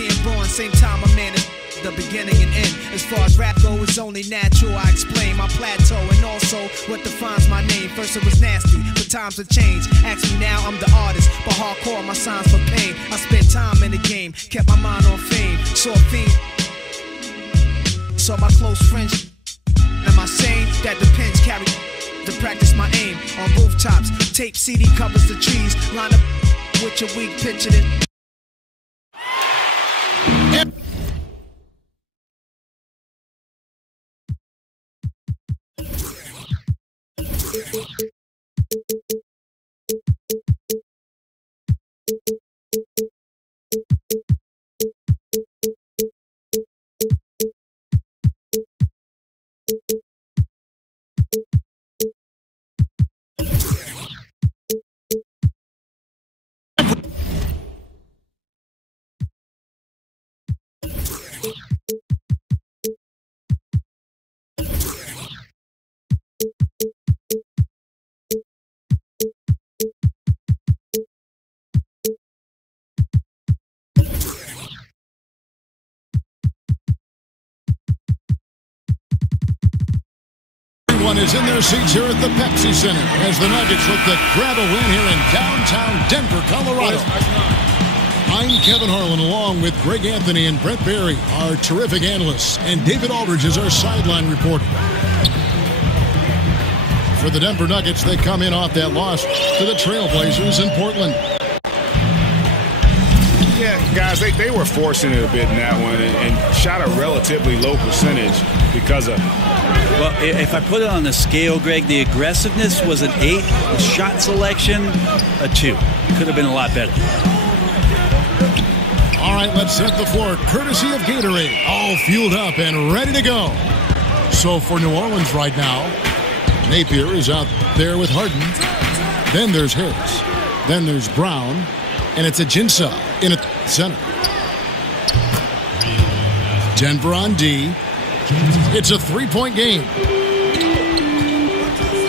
being born, same time a man is the beginning and end. As far as rap go, it's only natural. I explain my plateau and also what defines my name. First it was nasty, but times have changed. Ask me now, I'm the artist, but hardcore my signs for pain. I spent time in the game, kept my mind on fame. Saw fiend, saw my close friends. Am I saying that the pens carry to practice my aim on rooftops? Tape CD covers the trees. Line up with your weak picture. Everyone is in their seats here at the Pepsi Center as the Nuggets look to grab a win here in downtown Denver, Colorado. I'm Kevin Harlan along with Greg Anthony and Brent Barry, our terrific analysts, and David Aldridge is our sideline reporter. For the Denver Nuggets, they come in off that loss to the Trailblazers in Portland. Yeah, guys, they were forcing it a bit in that one and shot a relatively low percentage because of... Well, if I put it on the scale, Greg, the aggressiveness was an 8. The shot selection, a 2. Could have been a lot better. All right, let's set the floor. Courtesy of Gatorade. All fueled up and ready to go. So for New Orleans right now, Napier is out there with Harden. Then there's Harris. Then there's Brown. And it's Ajinça in at center. Denver on D. It's a three-point game.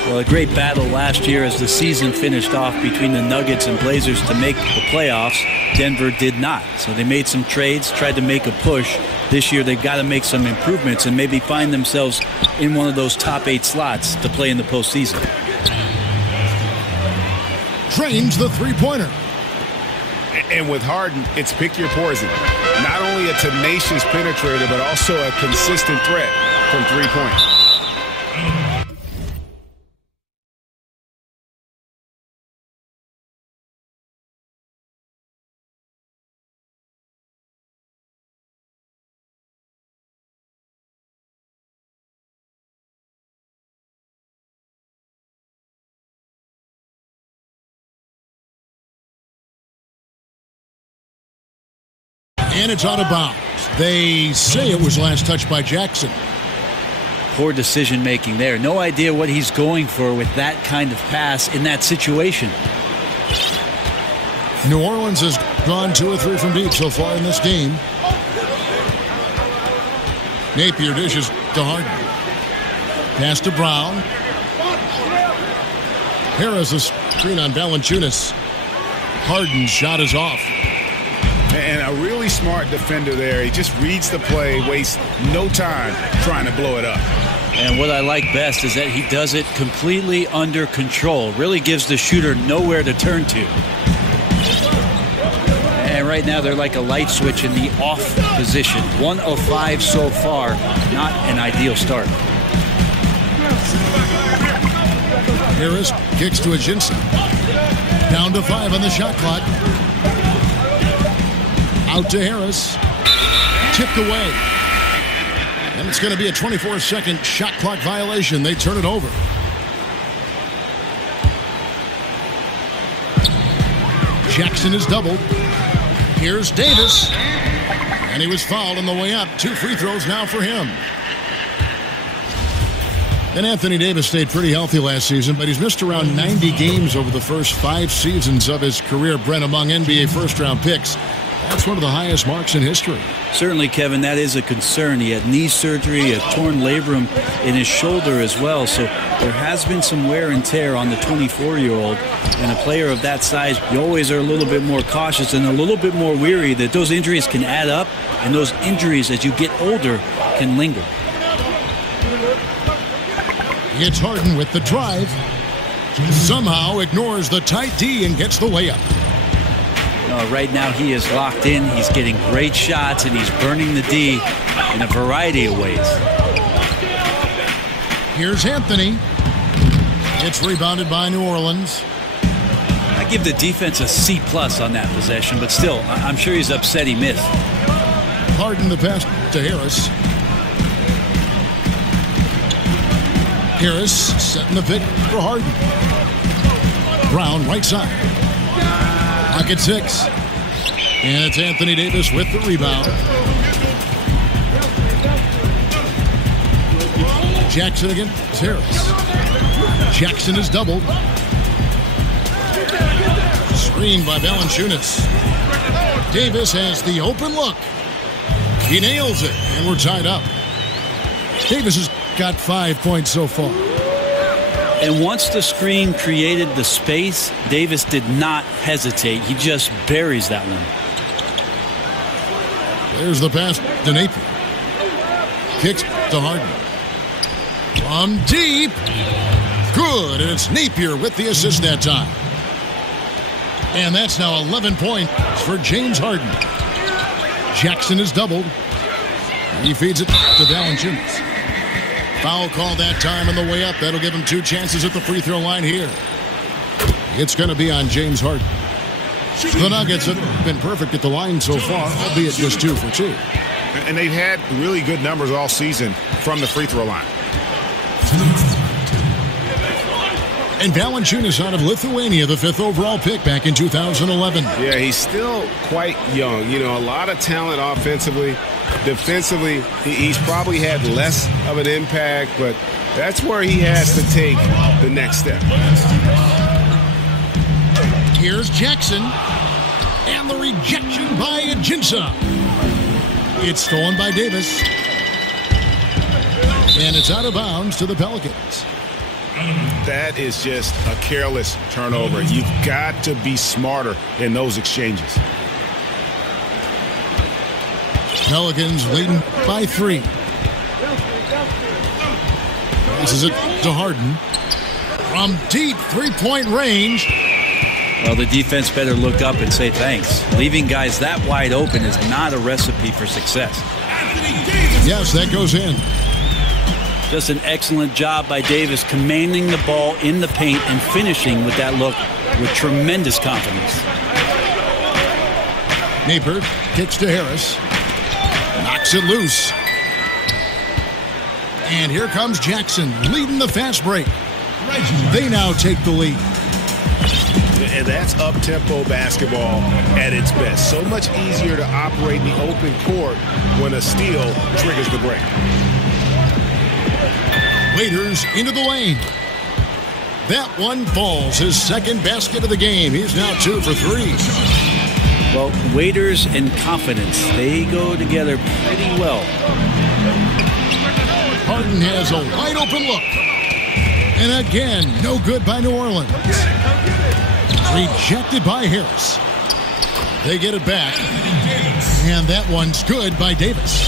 Well, a great battle last year as the season finished off between the Nuggets and Blazers to make the playoffs. Denver did not. So they made some trades, tried to make a push. This year they've got to make some improvements and maybe find themselves in one of those top 8 slots to play in the postseason. Drains the three-pointer. And with Harden, it's pick your poison. Not only a tenacious penetrator, but also a consistent threat from three-point. And it's out of bounds. They say it was last touched by Jackson. Poor decision making there. No idea what he's going for with that kind of pass in that situation. New Orleans has gone 2 or 3 from deep so far in this game. Napier dishes to Harden. Pass to Brown. Harris a screen on Valanciunas. Harden's shot is off. And a really smart defender there. He just reads the play, wastes no time trying to blow it up. And what I like best is that he does it completely under control. Really gives the shooter nowhere to turn to. And right now they're like a light switch in the off position. 1 of 5 so far. Not an ideal start. Harris kicks to Ajinça. Down to 5 on the shot clock. Out to Harris. Tipped away. And it's going to be a 24-second shot clock violation. They turn it over. Jackson is doubled. Here's Davis. And he was fouled on the way up. 2 free throws now for him. And Anthony Davis stayed pretty healthy last season, but he's missed around 90 games over the first 5 seasons of his career. Brent, among NBA first-round picks, That's one of the highest marks in history. Certainly, Kevin, that is a concern. He had knee surgery, a torn labrum in his shoulder as well. So there has been some wear and tear on the 24-year-old. And a player of that size, you always are a little bit more cautious and a little bit more weary that those injuries can add up. And those injuries, as you get older, can linger. It's Harden with the drive. Somehow ignores the tight D and gets the layup. Right now he is locked in. He's getting great shots and he's burning the D in a variety of ways. Here's Anthony. It's rebounded by New Orleans. I give the defense a C+ on that possession, but still, I'm sure he's upset he missed. Harden the pass to Harris. Harris setting the pick for Harden. Brown right side. Pocket 6. And it's Anthony Davis with the rebound. Jackson against Harris. Jackson is doubled. Screen by Valanciunas. Davis has the open look. He nails it, and we're tied up. Davis has got 5 points so far. And once the screen created the space, Davis did not hesitate. He just buries that one. There's the pass to Napier. Kicks to Harden. From deep. Good, and it's Napier with the assist that time. And that's now 11 points for James Harden. Jackson is doubled. He feeds it to Valanciunas. Foul call that time on the way up. That'll give him 2 chances at the free throw line here. It's going to be on James Harden. The Nuggets have been perfect at the line so far, albeit just 2 for 2. And they've had really good numbers all season from the free throw line. And Valanciunas out of Lithuania, the 5th overall pick back in 2011. Yeah, he's still quite young. You know, a lot of talent offensively. Defensively, he's probably had less of an impact, but that's where he has to take the next step. Here's Jackson. And the rejection by Ajinça. It's stolen by Davis. And it's out of bounds to the Pelicans. That is just a careless turnover. You've got to be smarter in those exchanges. Pelicans leading by 3. This is it to Harden. From deep 3-point range. Well, the defense better look up and say thanks. Leaving guys that wide open is not a recipe for success. Yes, that goes in. Just an excellent job by Davis commanding the ball in the paint and finishing with that look with tremendous confidence. Napier kicks to Harris. Knocks it loose. And here comes Jackson leading the fast break. They now take the lead. And that's up-tempo basketball at its best. So much easier to operate the open court when a steal triggers the break. Waiters into the lane. That one falls. His second basket of the game. He's now 2 for 3. Well, Waiters and confidence, they go together pretty well. Harden has a wide open look. And again, no good by New Orleans. Rejected by Harris. They get it back. And that one's good by Davis.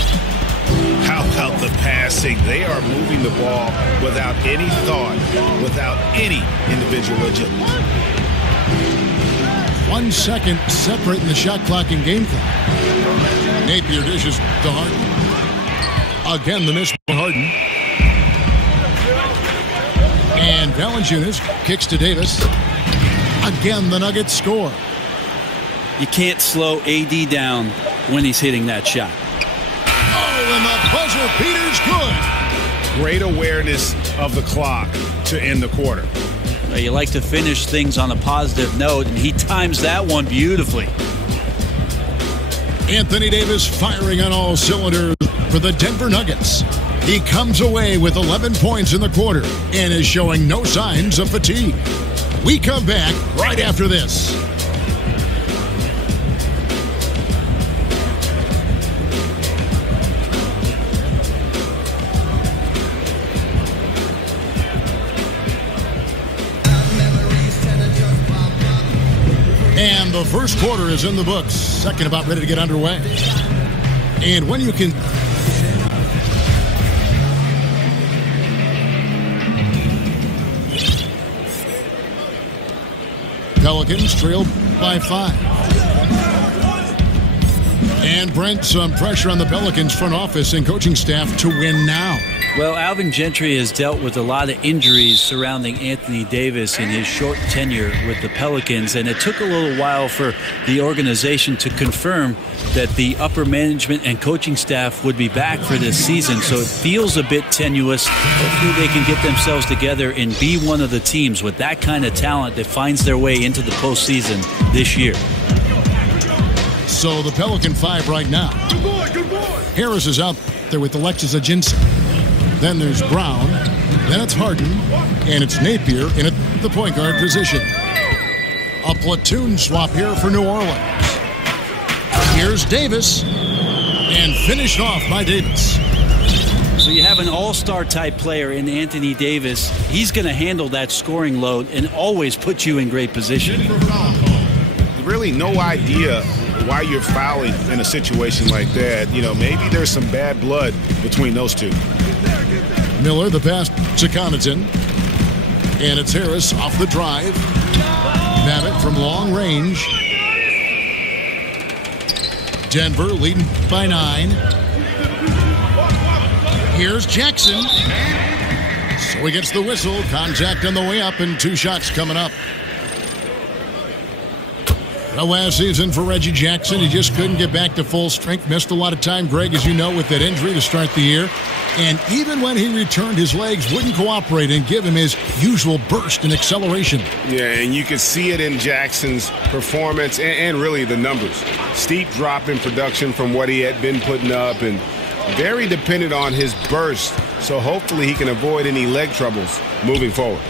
How about the passing? They are moving the ball without any thought, without any individual agility. 1 second separating the shot clock and game clock. Napier dishes to Harden. Again, the miss by Harden. And Valanciunas kicks to Davis. Again, the Nuggets score. You can't slow AD down when he's hitting that shot. Oh, and the buzzer beater's good. Great awareness of the clock to end the quarter. You like to finish things on a positive note, and he times that one beautifully. Anthony Davis firing on all cylinders for the Denver Nuggets. He comes away with 11 points in the quarter and is showing no signs of fatigue. We come back right after this. And the first quarter is in the books. Second about ready to get underway. And when you can... Pelicans trail by 5. And Brent, some pressure on the Pelicans front office and coaching staff to win now. Well, Alvin Gentry has dealt with a lot of injuries surrounding Anthony Davis in his short tenure with the Pelicans, and it took a little while for the organization to confirm that the upper management and coaching staff would be back for this season, so it feels a bit tenuous. Hopefully they can get themselves together and be one of the teams with that kind of talent that finds their way into the postseason this year. So the Pelican 5 right now. Good boy. Harris is out there with Alexis Ajinça. Then there's Brown. Then it's Harden. And it's Napier in the point guard position. A platoon swap here for New Orleans. Here's Davis. And finished off by Davis. So you have an all-star type player in Anthony Davis. He's going to handle that scoring load and always put you in great position. Really no idea why you're fouling in a situation like that. You know, maybe there's some bad blood between those two. Miller, the pass to Connaughton. And it's Harris off the drive. Babbitt from long range. Denver leading by 9. Here's Jackson. So he gets the whistle. Contact on the way up and 2 shots coming up. Well, last season for Reggie Jackson, he just couldn't get back to full strength. Missed a lot of time, Greg, as you know, with that injury to start the year. And even when he returned, his legs wouldn't cooperate and give him his usual burst and acceleration. Yeah, and you could see it in Jackson's performance and really the numbers. Steep drop in production from what he had been putting up and very dependent on his burst. So hopefully he can avoid any leg troubles moving forward.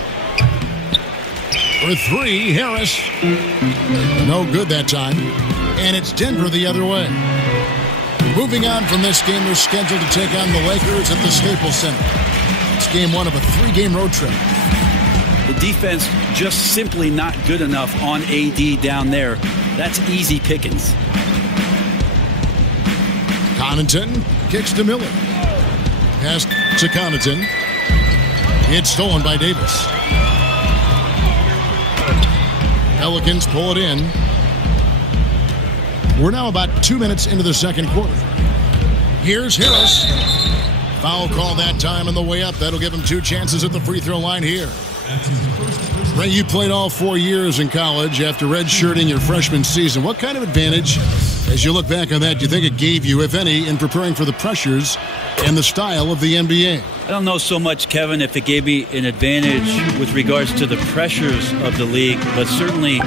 For 3, Harris. No good that time. And it's Denver the other way. Moving on from this game, they're scheduled to take on the Lakers at the Staples Center. It's game 1 of a 3-game road trip. The defense just simply not good enough on AD down there. That's easy pickings. Connaughton kicks to Miller. Pass to Connaughton. It's stolen by Davis. Pelicans pull it in. We're now about 2 minutes into the second quarter. Here's Harris. Foul call that time on the way up. That'll give him 2 chances at the free throw line here. Ray, you played all 4 years in college after redshirting your freshman season. What kind of advantage, as you look back on that, do you think it gave you, if any, in preparing for the pressures and the style of the NBA? I don't know so much, Kevin, if it gave me an advantage with regards to the pressures of the league, but certainly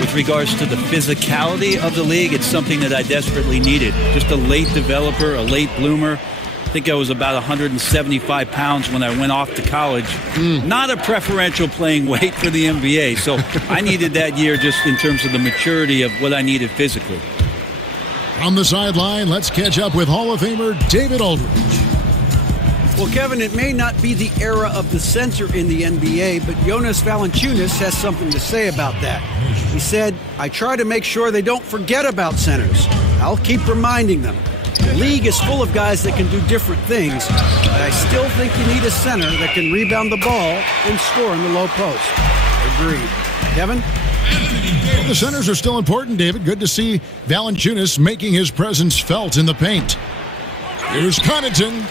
with regards to the physicality of the league, it's something that I desperately needed. Just a late developer, a late bloomer. I think I was about 175 pounds when I went off to college. Not a preferential playing weight for the NBA, so I needed that year just in terms of the maturity of what I needed physically. On the sideline, let's catch up with Hall of Famer David Aldridge. Well, Kevin, it may not be the era of the center in the NBA, but Jonas Valanciunas has something to say about that. He said, "I try to make sure they don't forget about centers. I'll keep reminding them. The league is full of guys that can do different things, but I still think you need a center that can rebound the ball and score in the low post." Agreed. Kevin? Well, the centers are still important, David. Good to see Valanciunas making his presence felt in the paint. Here's Connaughton.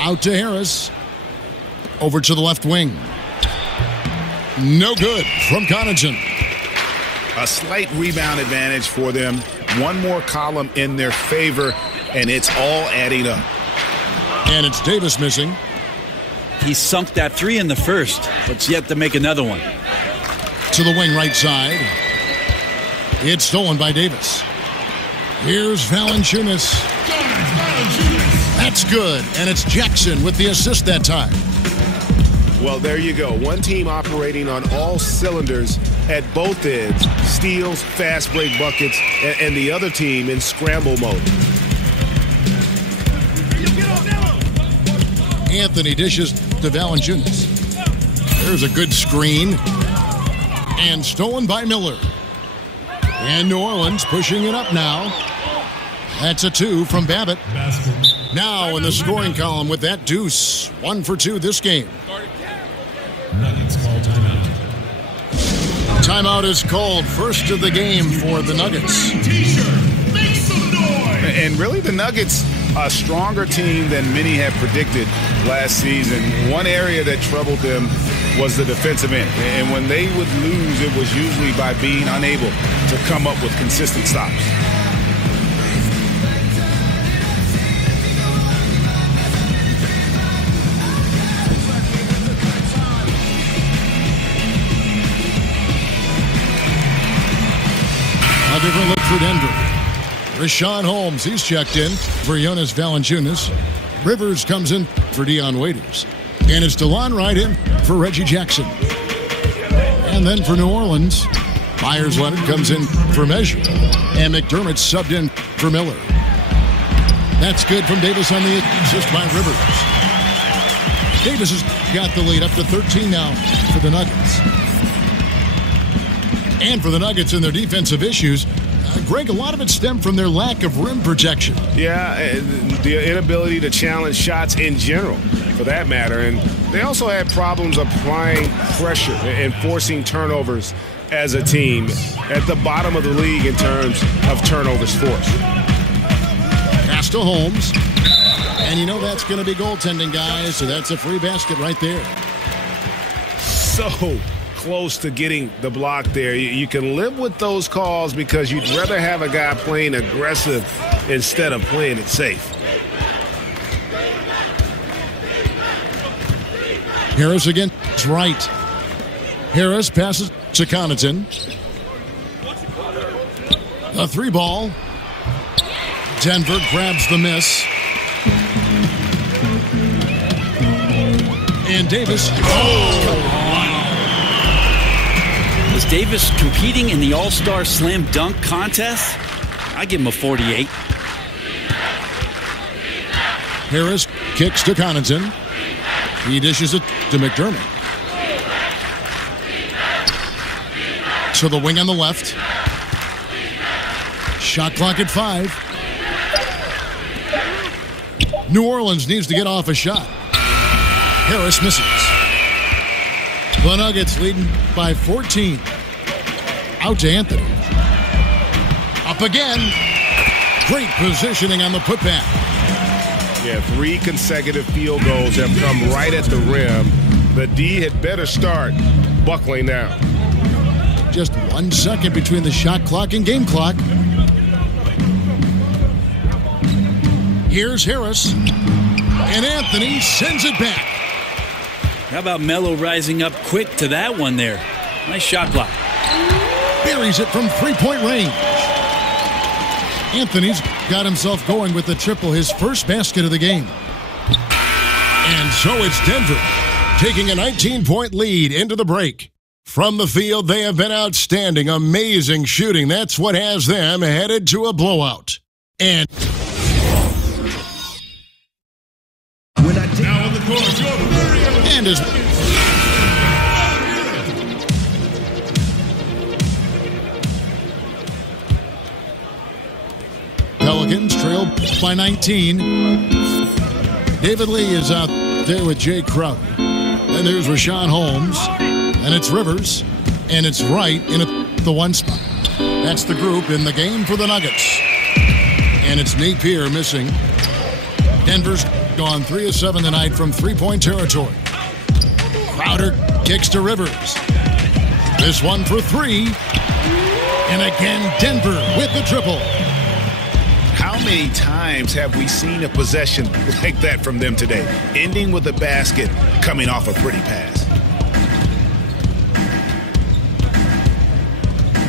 Out to Harris. Over to the left wing. No good from Connaughton. A slight rebound advantage for them. One more column in their favor, and it's all adding up. And it's Davis missing. He sunk that 3 in the first, but's yet to make another one. To the wing right side. It's stolen by Davis. Here's Valanciunas. That's good, and it's Jackson with the assist that time. Well, there you go. One team operating on all cylinders at both ends. Steals, fast break buckets, and the other team in scramble mode. Anthony dishes to Valanciunas. There's a good screen. And stolen by Miller. And New Orleans pushing it up now. That's a 2 from Babbitt. Now in the scoring column with that deuce. 1 for 2 this game. Nuggets call timeout. Timeout is called, first of the game for the Nuggets. T-shirt, make some noise! And really the Nuggets, a stronger team than many had predicted last season. One area that troubled them was the defensive end. And when they would lose, it was usually by being unable to come up with consistent stops. A different look for Denver. Rashawn Holmes, he's checked in for Jonas Valanciunas. Rivers comes in for Dion Waiters. And it's DeLon Wright in for Reggie Jackson. And then for New Orleans, Myers Leonard comes in for Measure. And McDermott subbed in for Miller. That's good from Davis on the assist by Rivers. Davis has got the lead up to 13 now for the Nuggets. And for the Nuggets and their defensive issues, Greg, a lot of it stemmed from their lack of rim protection. Yeah, the inability to challenge shots in general, for that matter. And they also had problems applying pressure and forcing turnovers as a team at the bottom of the league in terms of turnovers forced. Pass to Holmes. And you know that's going to be goaltending, guys, so that's a free basket right there. So close to getting the block there. You can live with those calls because you'd rather have a guy playing aggressive instead of playing it safe. Harris against Wright. Harris passes to Connaughton. A 3-ball. Denver grabs the miss. And Davis. Was Davis competing in the All-Star Slam Dunk contest? I give him a 48. Harris kicks to Connaughton. He dishes it to McDermott. To the wing on the left. Shot clock at 5. New Orleans needs to get off a shot. Harris misses. The Nuggets leading by 14. Out to Anthony. Up again. Great positioning on the putback. Yeah, 3 consecutive field goals have come right at the rim. The D had better start buckling down. Just 1 second between the shot clock and game clock. Here's Harris. And Anthony sends it back. How about Melo rising up quick to that one there? Nice shot block. Buries it from 3-point range. Anthony's got himself going with the triple, his first basket of the game. And so it's Denver taking a 19-point lead into the break. From the field, they have been outstanding, amazing shooting. That's what has them headed to a blowout. And Now on the court, your and his Pelicans trail by 19. David Lee is out there with Jay Crowder. Then there's Rashawn Holmes. And it's Rivers. And it's Wright in the 1 spot. That's the group in the game for the Nuggets. And it's Napier missing. Denver's gone 3 of 7 tonight from 3-point territory. Crowder kicks to Rivers. This one for 3. And again, Denver with the triple. How many times have we seen a possession like that from them today? Ending with a basket, coming off a pretty pass.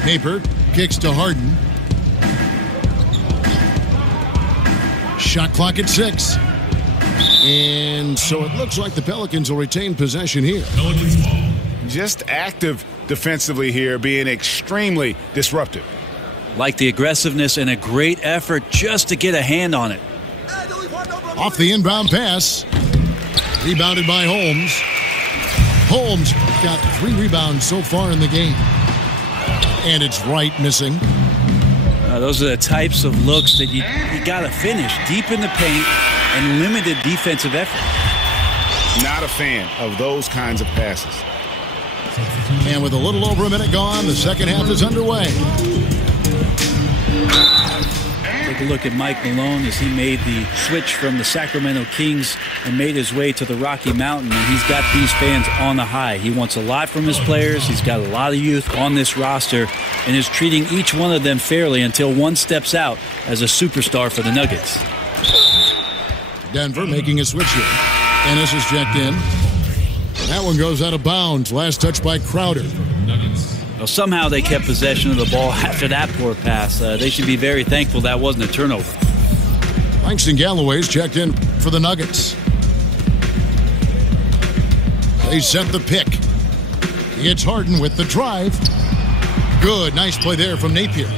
Napier kicks to Harden. Shot clock at 6. And so it looks like the Pelicans will retain possession here. Pelicans ball. Just active defensively here, being extremely disruptive. Like the aggressiveness and a great effort just to get a hand on it. Off the inbound pass. Rebounded by Holmes. Holmes got 3 rebounds so far in the game. And it's Wright missing. Those are the types of looks that you got to finish deep in the paint and limited defensive effort. Not a fan of those kinds of passes. And with a little over a minute gone, the second half is underway. Take a look at Mike Malone as he made the switch from the Sacramento Kings and made his way to the Rocky Mountain. And he's got these fans on the high. He wants a lot from his players. He's got a lot of youth on this roster and is treating each one of them fairly until one steps out as a superstar for the Nuggets. Denver making a switch here. Ennis is checked in. That one goes out of bounds. Last touch by Crowder. Well, somehow they kept possession of the ball after that poor pass. They should be very thankful that wasn't a turnover. Langston Galloway's checked in for the Nuggets. They set the pick. It's Harden with the drive. Good, nice play there from Napier.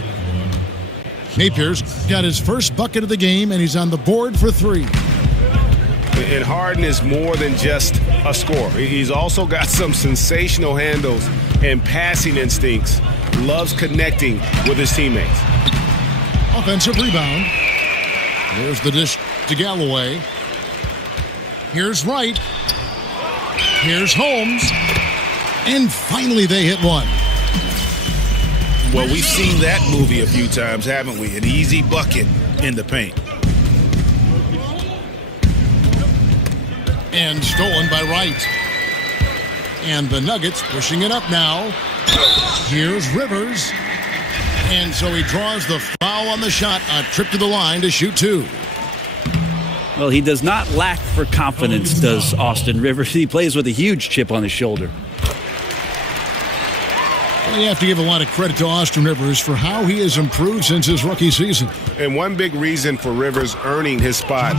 Napier's got his first bucket of the game, and he's on the board for 3. And Harden is more than just a scorer. He's also got some sensational handles and passing instincts. Loves connecting with his teammates. Offensive rebound. There's the dish to Galloway. Here's Wright. Here's Holmes. And finally they hit one. Well, we've seen that movie a few times, haven't we? An easy bucket in the paint. And stolen by Wright. And the Nuggets pushing it up now. Here's Rivers. And so he draws the foul on the shot. A trip to the line to shoot 2. Well, he does not lack for confidence, does Austin Rivers. He plays with a huge chip on his shoulder. Well, you have to give a lot of credit to Austin Rivers for how he has improved since his rookie season. And one big reason for Rivers earning his spot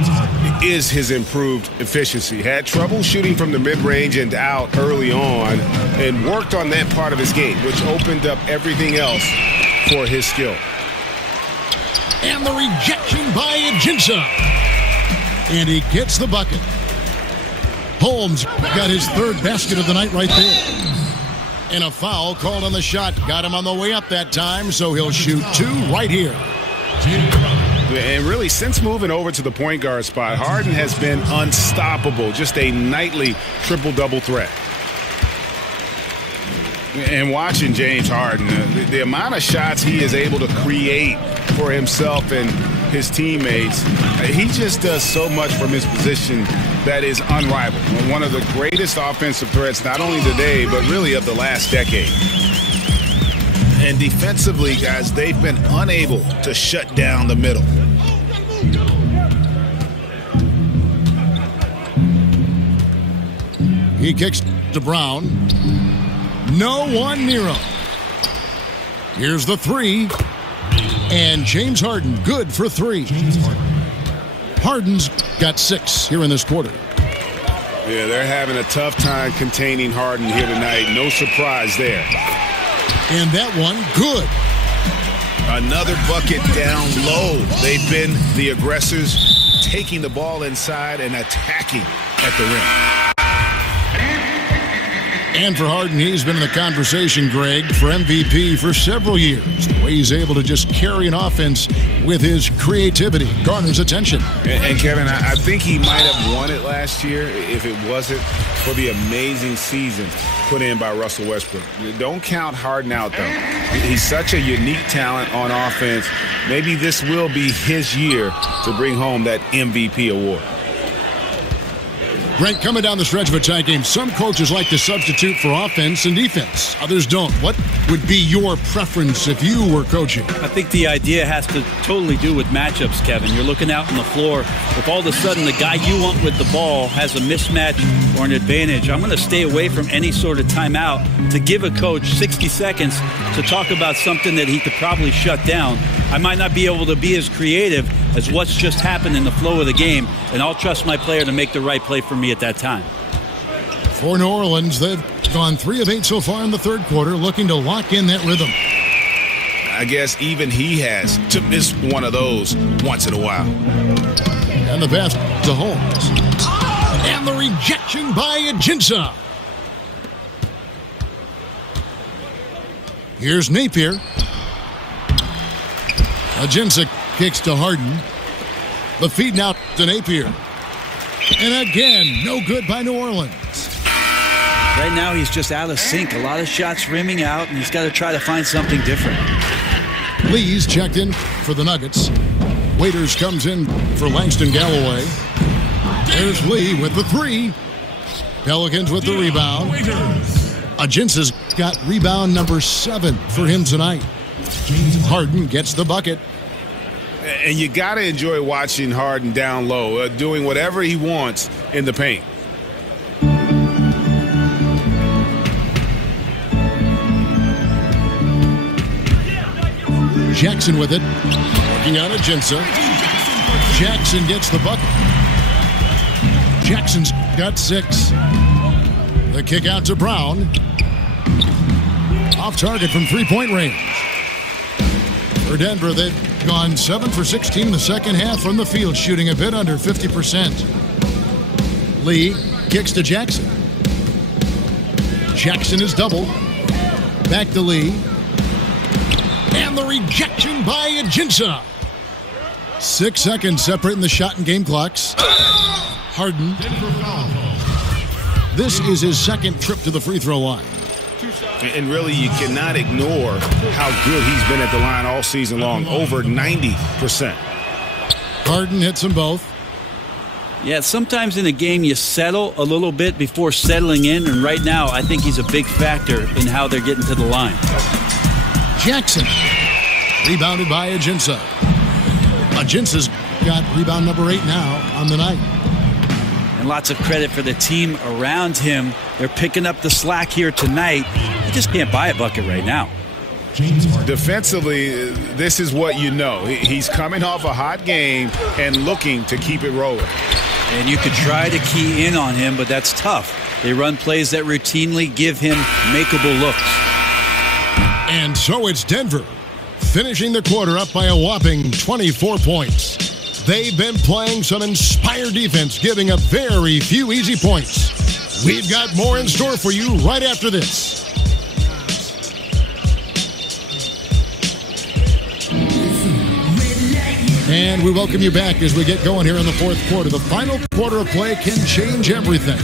is his improved efficiency. Had trouble shooting from the mid-range and out early on and worked on that part of his game, which opened up everything else for his skill. And the rejection by Ajinça. And he gets the bucket. Holmes got his 3rd basket of the night right there. And a foul called on the shot. Got him on the way up that time, so he'll shoot 2 right here. And really, since moving over to the point guard spot, Harden has been unstoppable. Just a nightly triple-double threat. And watching James Harden, the amount of shots he is able to create for himself and his teammates, he just does so much from his position that is unrivaled. One of the greatest offensive threats, not only today, but really of the last decade. And defensively, guys, they've been unable to shut down the middle. He kicks to Brown. No one near him. Here's the 3. And James Harden good for 3. Harden's got 6 here in this quarter. Yeah, they're having a tough time containing Harden here tonight. No surprise there. And that one good. Another bucket down low. They've been the aggressors, taking the ball inside and attacking at the rim. And for Harden, he's been in the conversation, Greg, for MVP for several years. The way he's able to just carry an offense with his creativity garners attention. And Kevin, I think he might have won it last year if it wasn't for the amazing season put in by Russell Westbrook. Don't count Harden out, though. He's such a unique talent on offense. Maybe this will be his year to bring home that MVP award. Greg, coming down the stretch of a tight game, some coaches like to substitute for offense and defense. Others don't. What would be your preference if you were coaching? I think the idea has to totally do with matchups, Kevin. You're looking out on the floor. If all of a sudden the guy you want with the ball has a mismatch or an advantage, I'm going to stay away from any sort of timeout to give a coach 60 seconds to talk about something that he could probably shut down. I might not be able to be as creative as what's just happened in the flow of the game, and I'll trust my player to make the right play for me at that time. For New Orleans, they've gone 3 of 8 so far in the third quarter, looking to lock in that rhythm. I guess even he has to miss one of those once in a while. And the pass to Holmes. And the rejection by Ajinça. Here's Napier. Ajinça kicks to Harden. The feed now to Napier. And again, no good by New Orleans. Right now, he's just out of sync. A lot of shots rimming out, and he's got to try to find something different. Lee's checked in for the Nuggets. Waiters comes in for Langston Galloway. There's Lee with the three. Pelicans with the rebound. Ajinça's got rebound number 7 for him tonight. Harden gets the bucket. And you got to enjoy watching Harden down low, doing whatever he wants in the paint. Jackson with it. Working on Ajinça. Jackson gets the bucket. Jackson's got 6. The kick out to Brown. Off target from three-point range. For Denver, they've gone 7 for 16 the second half from the field, shooting a bit under 50%. Lee kicks to Jackson. Jackson is doubled. Back to Lee. And the rejection by Ajinça. 6 seconds separating the shot and game clocks. Harden. This is his second trip to the free throw line. And really, you cannot ignore how good he's been at the line all season long, over 90%. Harden hits them both. Yeah, sometimes in a game you settle a little bit before settling in, and right now I think he's a big factor in how they're getting to the line. Jackson. Rebounded by Ajinça. Ajinça's got rebound number 8 now on the night. And lots of credit for the team around him. They're picking up the slack here tonight. You just can't buy a bucket right now. Defensively, this is what you know. He's coming off a hot game and looking to keep it rolling. And you could try to key in on him, but that's tough. They run plays that routinely give him makeable looks. And so it's Denver, finishing the quarter up by a whopping 24 points. They've been playing some inspired defense, giving up very few easy points. We've got more in store for you right after this. And we welcome you back as we get going here in the fourth quarter. The final quarter of play can change everything.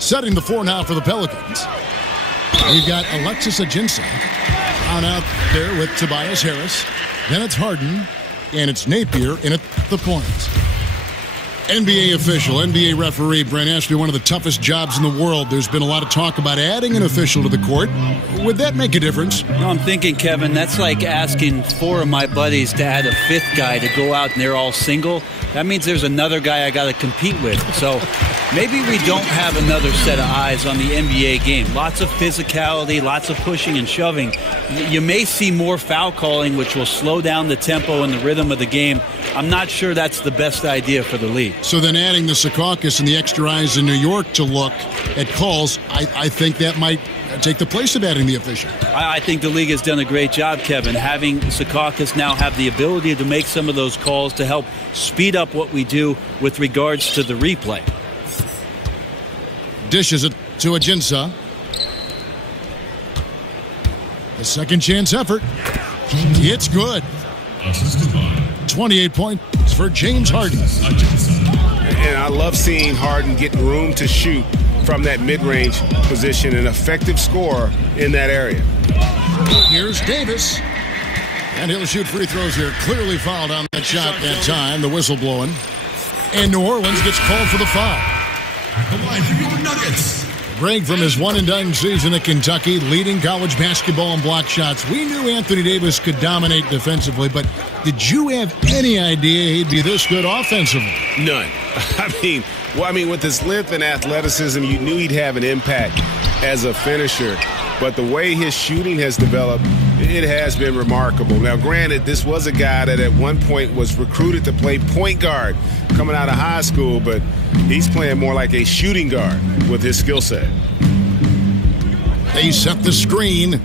Setting the floor now for the Pelicans. We've got Alexis Ajinça on out there with Tobias Harris. Then it's Harden, and it's Napier in at the point. NBA official, NBA referee, Brent, has to be one of the toughest jobs in the world. There's been a lot of talk about adding an official to the court. Would that make a difference? No, I'm thinking, Kevin, that's like asking 4 of my buddies to add a 5th guy to go out and they're all single. That means there's another guy I got to compete with. So maybe we don't have another set of eyes on the NBA game. Lots of physicality, lots of pushing and shoving. You may see more foul calling, which will slow down the tempo and the rhythm of the game. I'm not sure that's the best idea for the league. So then adding the Secaucus and the extra eyes in New York to look at calls, I think that might take the place of adding the official. I think the league has done a great job, Kevin, having Secaucus now have the ability to make some of those calls to help speed up what we do with regards to the replay. Dishes it to Ajinça. The second chance effort. It's good. 28 points for James Harden. And I love seeing Harden get room to shoot from that mid-range position, an effective scorer in that area. Here's Davis. And he'll shoot free throws here. Clearly fouled on that shot that time. The whistle blowing. And New Orleans gets called for the foul. At the line for your Nuggets. Greg, from his one-and-done season at Kentucky, leading college basketball in block shots. We knew Anthony Davis could dominate defensively, but did you have any idea he'd be this good offensively? None. I mean, with his length and athleticism, you knew he'd have an impact as a finisher. But the way his shooting has developed, it has been remarkable. Now, granted, this was a guy that at one point was recruited to play point guard coming out of high school, but he's playing more like a shooting guard with his skill set. They set the screen.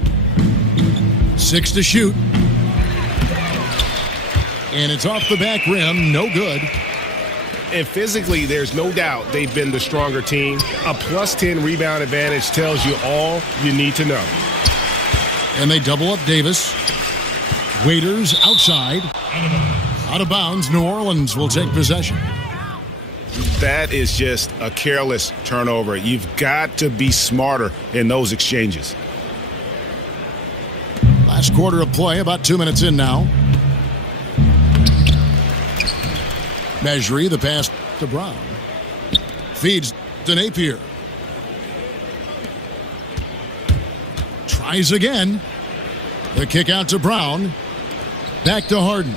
6 to shoot. And it's off the back rim. No good. And physically, there's no doubt they've been the stronger team. A plus 10 rebound advantage tells you all you need to know. And they double up Davis. Waiters outside. Out of bounds, New Orleans will take possession. That is just a careless turnover. You've got to be smarter in those exchanges. Last quarter of play, about 2 minutes in now. Mejri, the pass to Brown. Feeds to Napier. Tries again. The kick out to Brown. Back to Harden.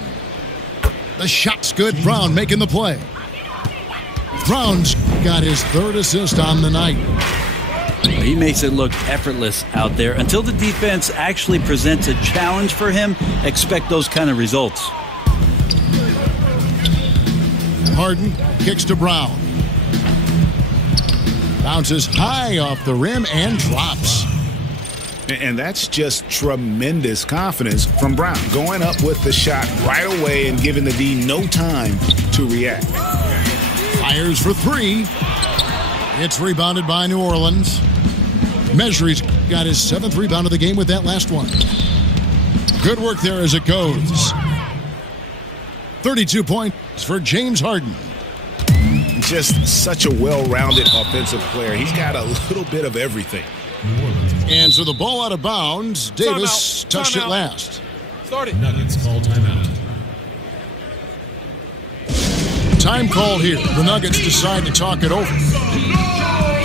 The shot's good. Brown making the play. Brown's got his third assist on the night. He makes it look effortless out there. Until the defense actually presents a challenge for him, expect those kind of results. Harden kicks to Brown. Bounces high off the rim and drops. And that's just tremendous confidence from Brown. Going up with the shot right away and giving the D no time to react. Fires for three. It's rebounded by New Orleans. Mejri's got his 7th rebound of the game with that last one. Good work there as it goes. 32 points for James Harden. Just such a well-rounded offensive player. He's got a little bit of everything. And so the ball out of bounds. Davis touched it last. Started. Nuggets call timeout. Time call here. The Nuggets decide to talk it over.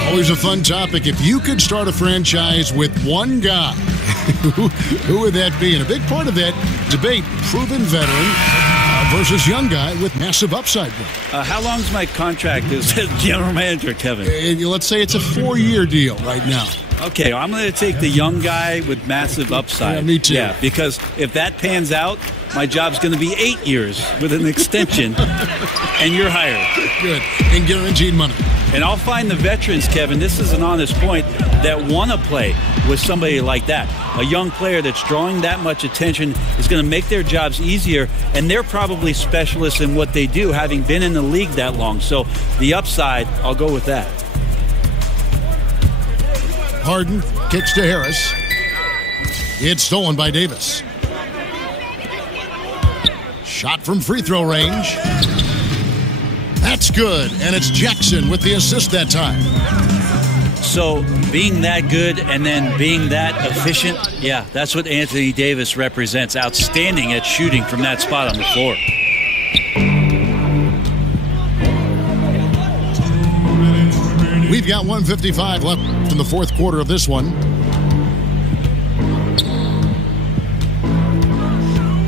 Always a fun topic. If you could start a franchise with one guy, who would that be? And a big part of that debate, proven veteran versus young guy with massive upside. How long's my contract as general manager, Kevin? Let's say it's a 4-year deal right now. Okay, I'm going to take the young guy with massive upside. Yeah, me too. Yeah, because if that pans out, my job's going to be 8 years with an extension, and you're hired. Good. And guaranteed money. And I'll find the veterans, Kevin, this is an honest point, that want to play with somebody like that. A young player that's drawing that much attention is going to make their jobs easier, and they're probably specialists in what they do, having been in the league that long. So the upside, I'll go with that. Harden kicks to Harris. It's stolen by Davis. Shot from free throw range. That's good, and it's Jackson with the assist that time. So being that good and then being that efficient, yeah, that's what Anthony Davis represents. Outstanding at shooting from that spot on the floor. We've got 1:55 left in the fourth quarter of this one.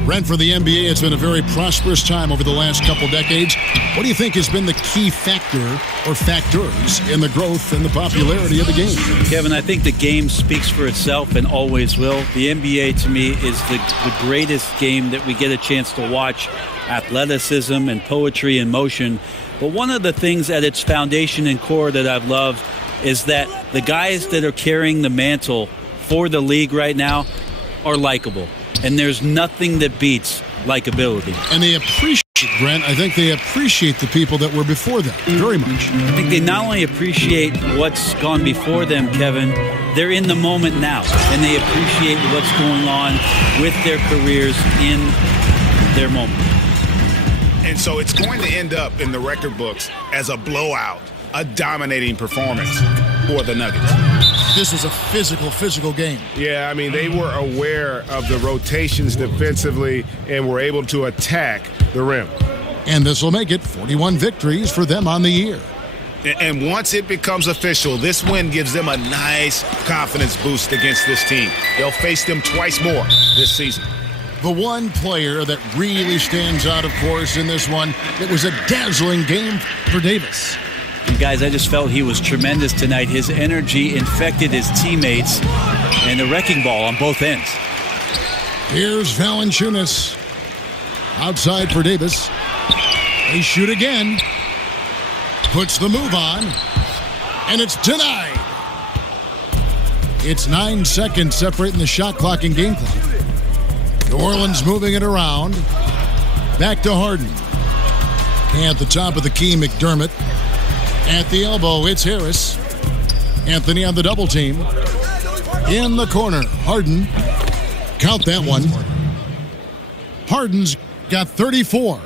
Brent, for the NBA, it's been a very prosperous time over the last couple decades. What do you think has been the key factor or factors in the growth and the popularity of the game? Kevin, I think the game speaks for itself and always will. The NBA, to me, is the greatest game that we get a chance to watch. Athleticism and poetry and motion. But one of the things at its foundation and core that I've loved is that the guys that are carrying the mantle for the league right now are likable. And there's nothing that beats likability. And they appreciate, Brent, I think they appreciate the people that were before them very much. I think they not only appreciate what's gone before them, Kevin, they're in the moment now. And they appreciate what's going on with their careers in their moment. And so it's going to end up in the record books as a blowout, a dominating performance for the Nuggets. This was a physical game. Yeah, I mean, they were aware of the rotations defensively and were able to attack the rim. And this will make it 41 victories for them on the year. And once it becomes official, this win gives them a nice confidence boost against this team. They'll face them twice more this season. The one player that really stands out, of course, in this one, it was a dazzling game for Davis. And guys, I just felt he was tremendous tonight. His energy infected his teammates and the wrecking ball on both ends. Here's Valanciunas. Outside for Davis. They shoot again. Puts the move on. And it's denied. It's 9 seconds separating the shot clock and game clock. New Orleans moving it around. Back to Harden. At the top of the key, McDermott. At the elbow, it's Harris. Anthony on the double team. In the corner, Harden. Count that one. Harden's got 34.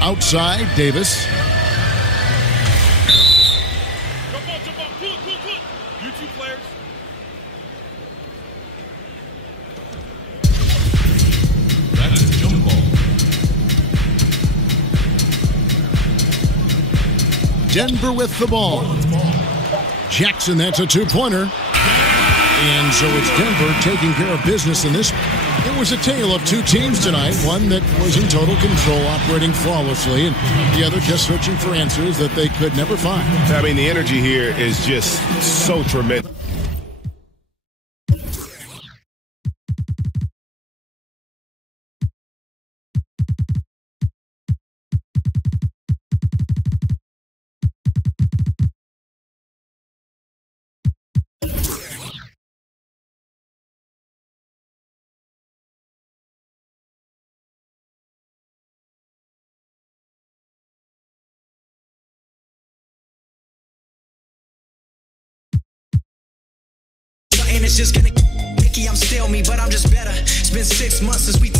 Outside, Davis. You two players. That's a jump ball. Denver with the ball. Jackson, that's a two-pointer. And so it's Denver taking care of business in this. It was a tale of two teams tonight. One that was in total control, operating flawlessly, and the other just searching for answers that they could never find. I mean, the energy here is just so tremendous. It's just gonna I'm still me, but I'm just better. It's been 6 months since we